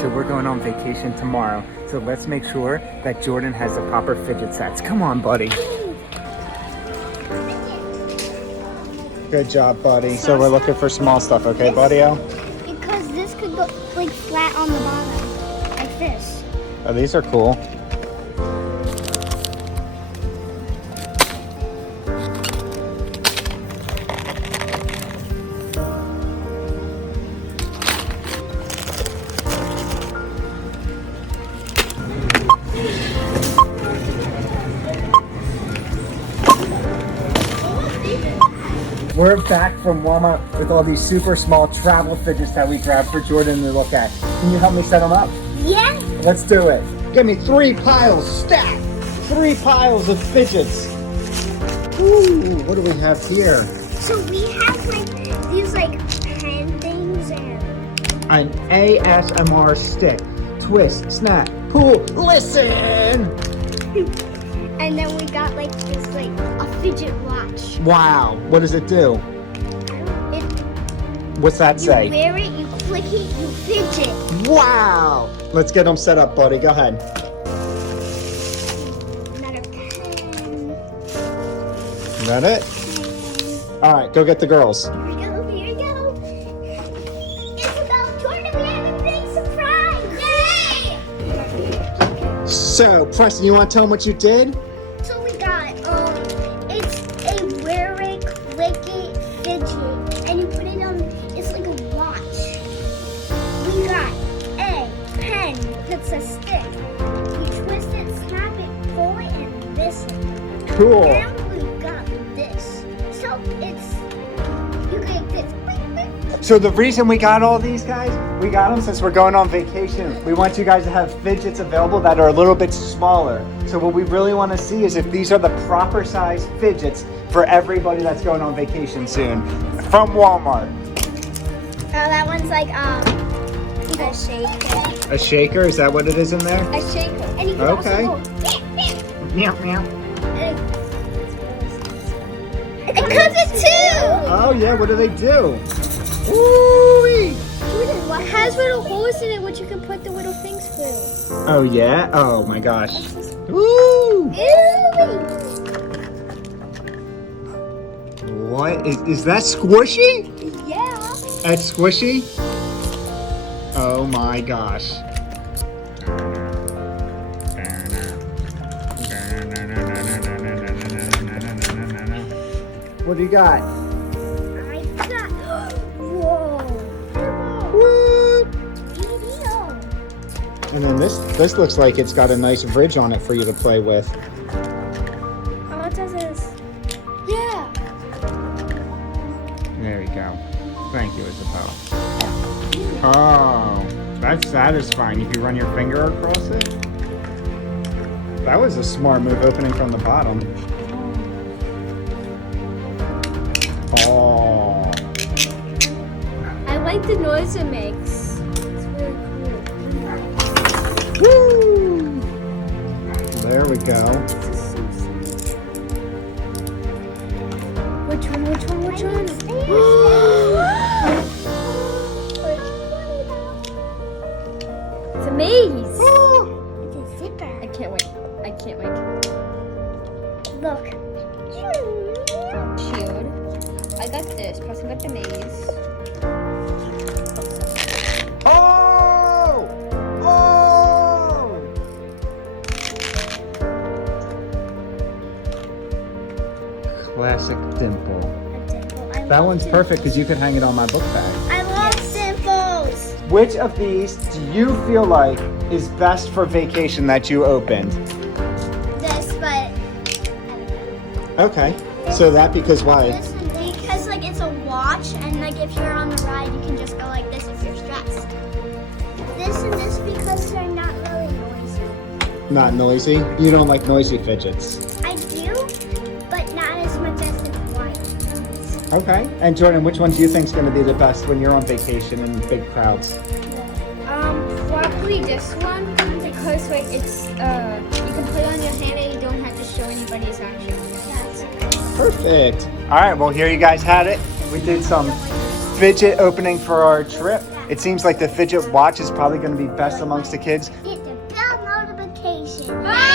so we're going on vacation tomorrow. So let's make sure that Jordan has the proper fidget sets. Come on, buddy. Good job, buddy. So we're looking for small stuff, okay, buddy-o? Because this could go like flat on the bottom, like this. Oh, these are cool. We're back from Walmart with all these super small travel fidgets that we grabbed for Jordan to look at. Can you help me set them up? Yeah. Let's do it. Give me 3 piles, stacked. 3 piles of fidgets. Ooh, what do we have here? So we have like these like pen things and An ASMR stick. Twist, snap, pull, listen. and then we got like this like a fidget watch. Wow, what does it do? It What's that you say? wear it, you click it, you fidget. Wow. Let's get them set up, buddy. Go ahead. Another pen. Is that it? All right, go get the girls. Here we go, here we go. Isabel, Jordan, we have a big surprise! Yay! So, Preston, you want to tell them what you did? So we got, it's a wear it, click it, fidget, and you put it on, it's like a watch. We got a pen that's a stick. You twist it, snap it, pull it, and listen. Cool. And we got this. So it's, you get this. So the reason we got all these guys, we got them since we're going on vacation. We want you guys to have fidgets available that are a little bit smaller. So what we really want to see is if these are the proper size fidgets for everybody that's going on vacation soon. From Walmart. Oh, that one's like, a shaker. A shaker, is that what it is in there? A shaker. And you can Okay. also go, Meow, meow. it comes with 2! Oh yeah, what do they do? Ooh-wee. It has little holes in it which you can put the little things through. Oh yeah? Oh my gosh. Woo! What? Is that squishy? Yeah. That's squishy? Oh my gosh. What do you got? I got. Whoa. What? Video. And then this looks like it's got a nice bridge on it for you to play with. Oh, what does this? Yeah. There you go. Thank you, Isabel. Oh, that's satisfying if you run your finger across it. That was a smart move, opening from the bottom. Oh. I like the noise it makes. It's really cool. Woo! There we go. Which one? Which one? It's a maze. It's a zipper. I can't wait. I can't wait. Look. Shield. I got this. Plus I got the maze. Oh! Oh! Classic dimple. That one's perfect because you can hang it on my book bag. I love dimples. Which of these do you feel like is best for vacation that you opened? This, but Okay. So that because why? this because like it's a watch, and like if you're on the ride, you can just go like this if you're stressed. This and this because they're not really noisy. Not noisy? You don't like noisy fidgets. I do, but not as much as the quiet ones. Okay. And Jordan, which one do you think is going to be the best when you're on vacation in big crowds? Probably this one because like it's you can put it on your hand and you don't have to show anybody's action. Perfect. All right, well, here you guys had it. We did some fidget opening for our trip. It seems like the fidget watch is probably going to be best amongst the kids. Hit the bell notification.